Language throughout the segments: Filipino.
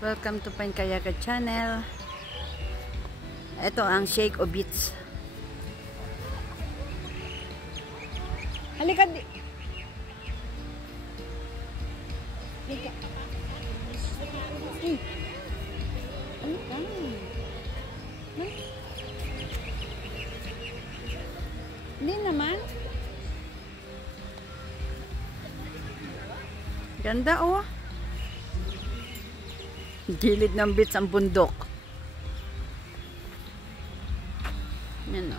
Welcome to Pankayaga Channel. Ito ang Shake o Beats. Halika di. Halika. Halika. Hindi naman. Ganda oh. Gilid ng beach ang bundok. Yan o.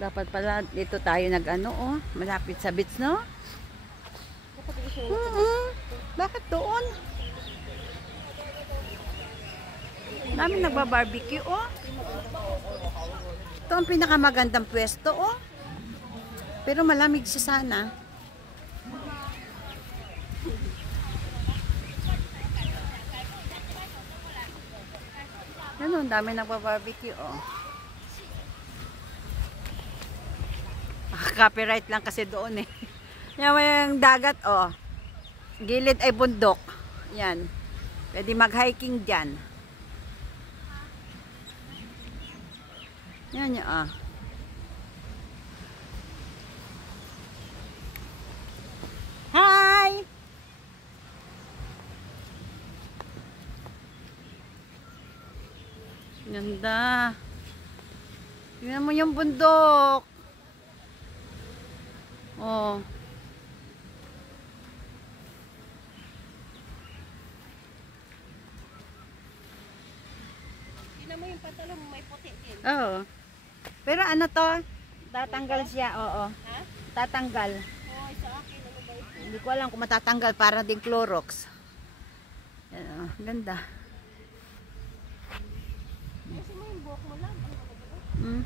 Dapat pala dito tayo nag-ano oh. Malapit sa beach no? Bakit doon? Dami nagba-barbecue oh. Ito ang pinakamagandang pwesto oh. Pero malamig siya sana. Ano, ang dami nagba-barbecue oh. Copyright lang kasi doon eh. Yan yung dagat oh. Gilid ay bundok. Yan. Pwede mag-hiking dyan. Yan yan ah. Hi! Ganda. Tingnan mo yung bundok. Oh. Tingnan mo yung pantalon mo, may puti din. Oo. Pero ano to? Tatanggal siya, oo. Ha? Tatanggal. Oh, sa akin, ano ba ito? Hindi ko alam kung matatanggal para din Clorox. Yan, oh, ganda. Kasi mo yung buhok mo lang. Ano ba ito? Hmm.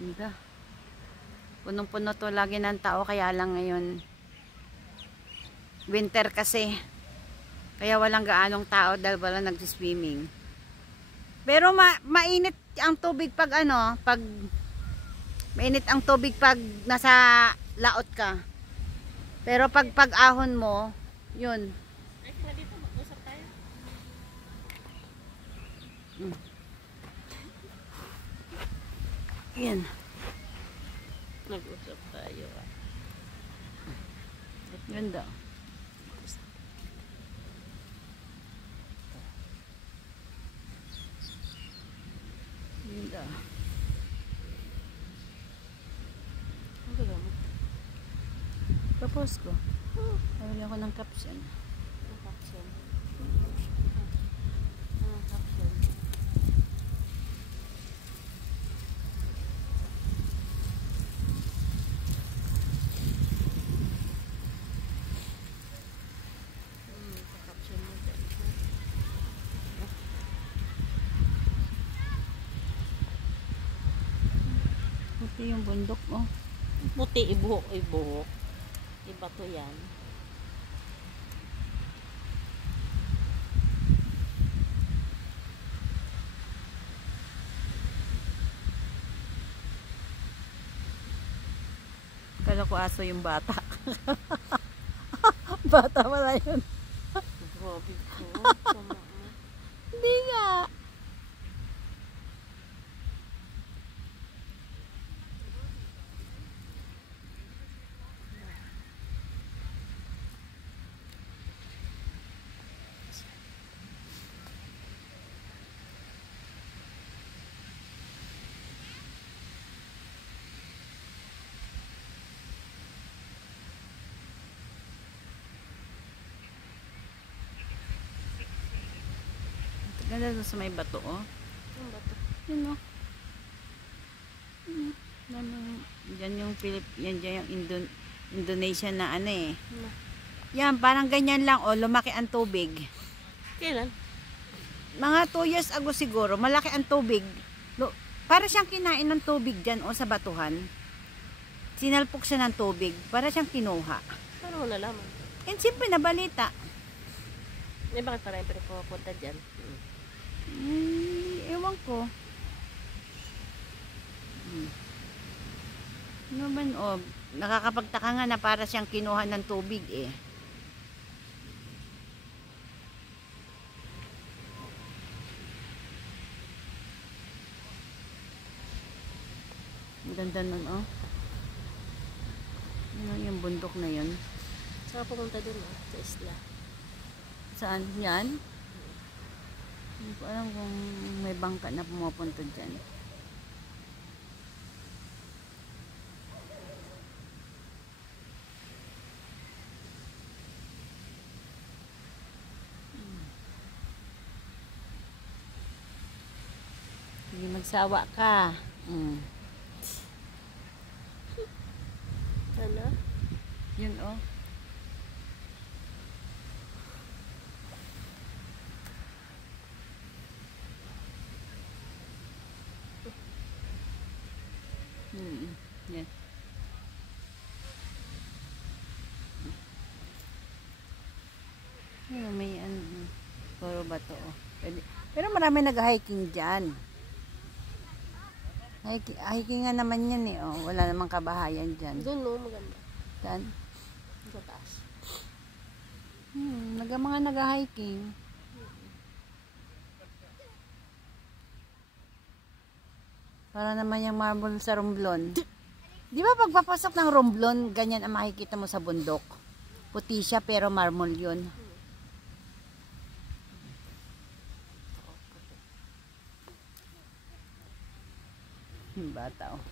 Ganda. Punong-puno to lagi ng tao kaya lang ngayon winter kasi. Kaya walang gaanong tao dahil wala nag-swimming. Pero mainit ang tubig pag ano, pag mainit ang tubig pag nasa laot ka. Pero pag ahon mo, yun. Ay, na dito, mag-usap tayo. Yan. Nag-usap tayo. Ganda. Ganda. Ang ganda mo. Propose ko. Nabili ako ng caption. Ang caption. Ang caption. Caption mo dyan. Puti yung bundok oh. Puti, ibuhok, ibuhok. Iba to yan. Kala ko aso yung bata. Bata wala yun. Grabe ko. Sama mo. Hindi nga. Ganda doon sa may bato oh. Ang bato. Yun oh. Diyan yung yan dyan yung Indonesia na ano eh. Yan, parang ganyan lang oh, lumaki ang tubig. Kailan? Mga 2 years ago siguro, malaki ang tubig. Para siyang kinain ng tubig dyan oh, sa batuhan. Sinalpok siya ng tubig para siyang kinuha. Paano mo nalaman? And siyempre nabalita. Eh, bakit parang pero pupunta dyan? Ewan ko. Ano man, nakakapagtaka nga na para siyang kinuha ng tubig eh. Ang ganda nun, oh. Ano yung bundok na yun? Saan ka pumunta dun, sa isla? Saan? Yan? Hindi ko alam kung may bangka na pumupunta dyan. Hindi magsawa ka. Ano? Yun, oh. Yan. Yan, may puro bato, oh. Pero marami nag-hiking dyan. Hiking nga naman yan eh, oh. Wala namang kabahayan dyan. Doon, no, maganda. Dyan. Sa taas. Mga nag-hiking. Para naman yung marble sa Romblon. Di ba pagpapasok ng Romblon, ganyan ang makikita mo sa bundok? Puti siya pero marble yun. Bata, oh.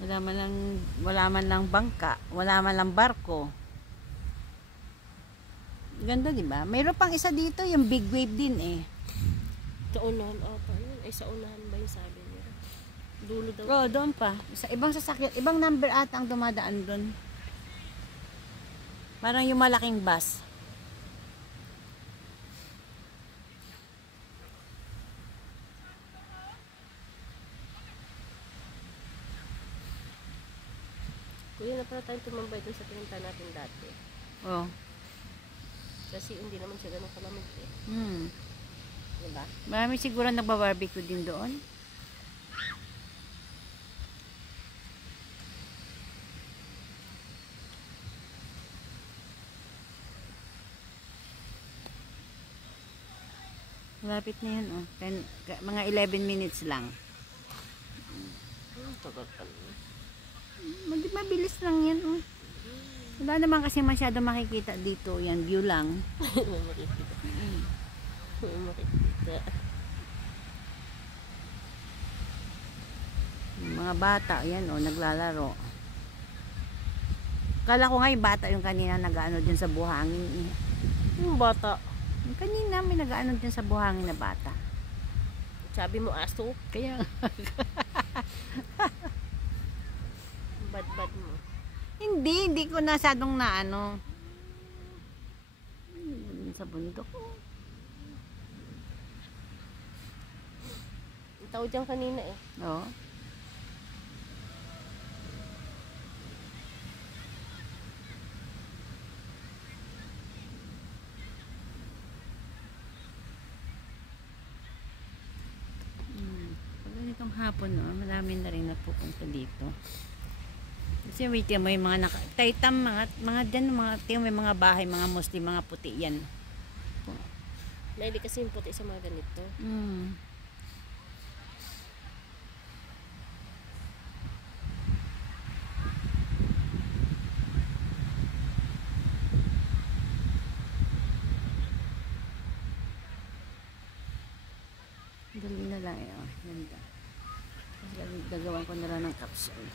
Wala man lang bangka, wala man lang barko. Ganda, di ba? Mayroon pang isa dito, yung big wave din eh. Sa unahan ata yun. Ay, sa unahan ba yung sabi niya? Dulo daw. Oo, doon pa. Sa ibang sasakyan, ibang number ata ang dumadaan doon. Parang yung malaking bus. Kuya, na pala tayong tumambay dun sa pinunta natin dati. Oo. Kasi hindi naman siya ganun kalamig eh. Diba? Marami siguro nagba-barbecue din doon. Malapit na yan, oh. Mga 11 minutes lang. Tagal pala. Mabilis lang yan, oh. Wala naman kasi masyado makikita dito. Yan, view lang. May makikita. May makikita. Yung mga bata, yan, oh, naglalaro. Kala ko nga yung bata yung kanina nag-ano dyan sa buhangin. Yung bata. Yung kanina may nag-ano dyan sa buhangin na bata. Sabi mo aso? Kaya Bad-bad mo. hindi ko nasadong na ano. Sa bundok. Ang tao dyan kanina eh. Oo. Pag ganitong hapon, no, marami na rin nagpupunta dito. Kasi may tiyan mo yung mga taitam, mga dyan, may mga bahay, mga Muslim, mga puti yan. Naili kasi yung puti sa mga ganito. Dali na lang eh, oh. Ganda. Gagawan ko na lang ng capsule.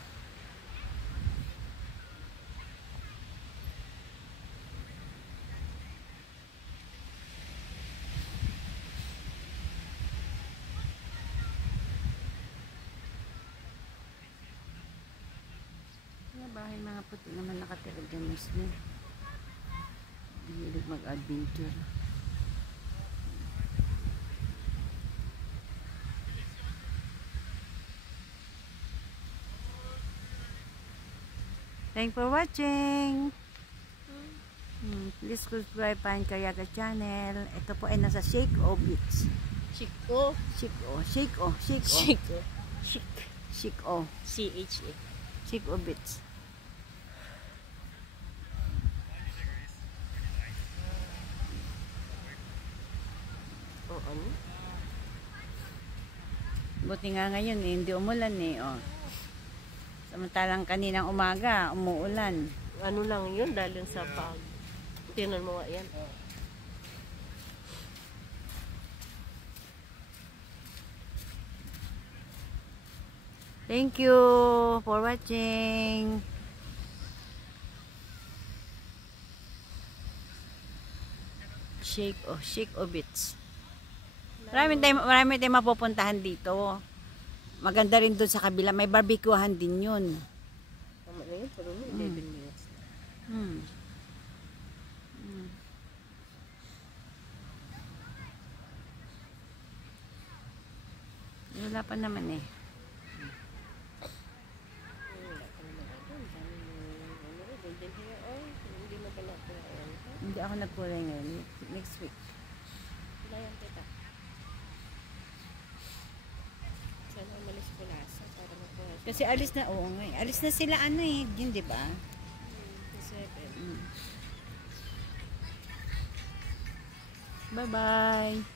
Bahay mga puti naman nakatira dyan mismo. Hilig mag-adventure. Thanks for watching. Please subscribe Pine Carriaga channel. Ito po ay nasa Shake O Beach. Chico. Shake O. Shake O. Shake O. Chico. Shake O. C-H-A. Shake O Beach. O ano? Buti nga ngayon eh, hindi umulan eh. Oh. Samantalang kaninang umaga, umuulan. Ano lang yun dahil sa pag. Tingnan mo nga yan. Thank you for watching. Shake O Beach. Marami tayong mapupuntahan dito. Maganda rin doon sa kabila. May barbecuehan din yun. Tama na yun, pero 11 minutes. Wala pa naman eh. Hindi ako nagkulay ngayon. Next week. Kailangan kita. Sana umalis ko lasa para makuha. Kasi alis na, oo nga. Alis na sila ano eh. Yun, di ba? 7. Bye-bye.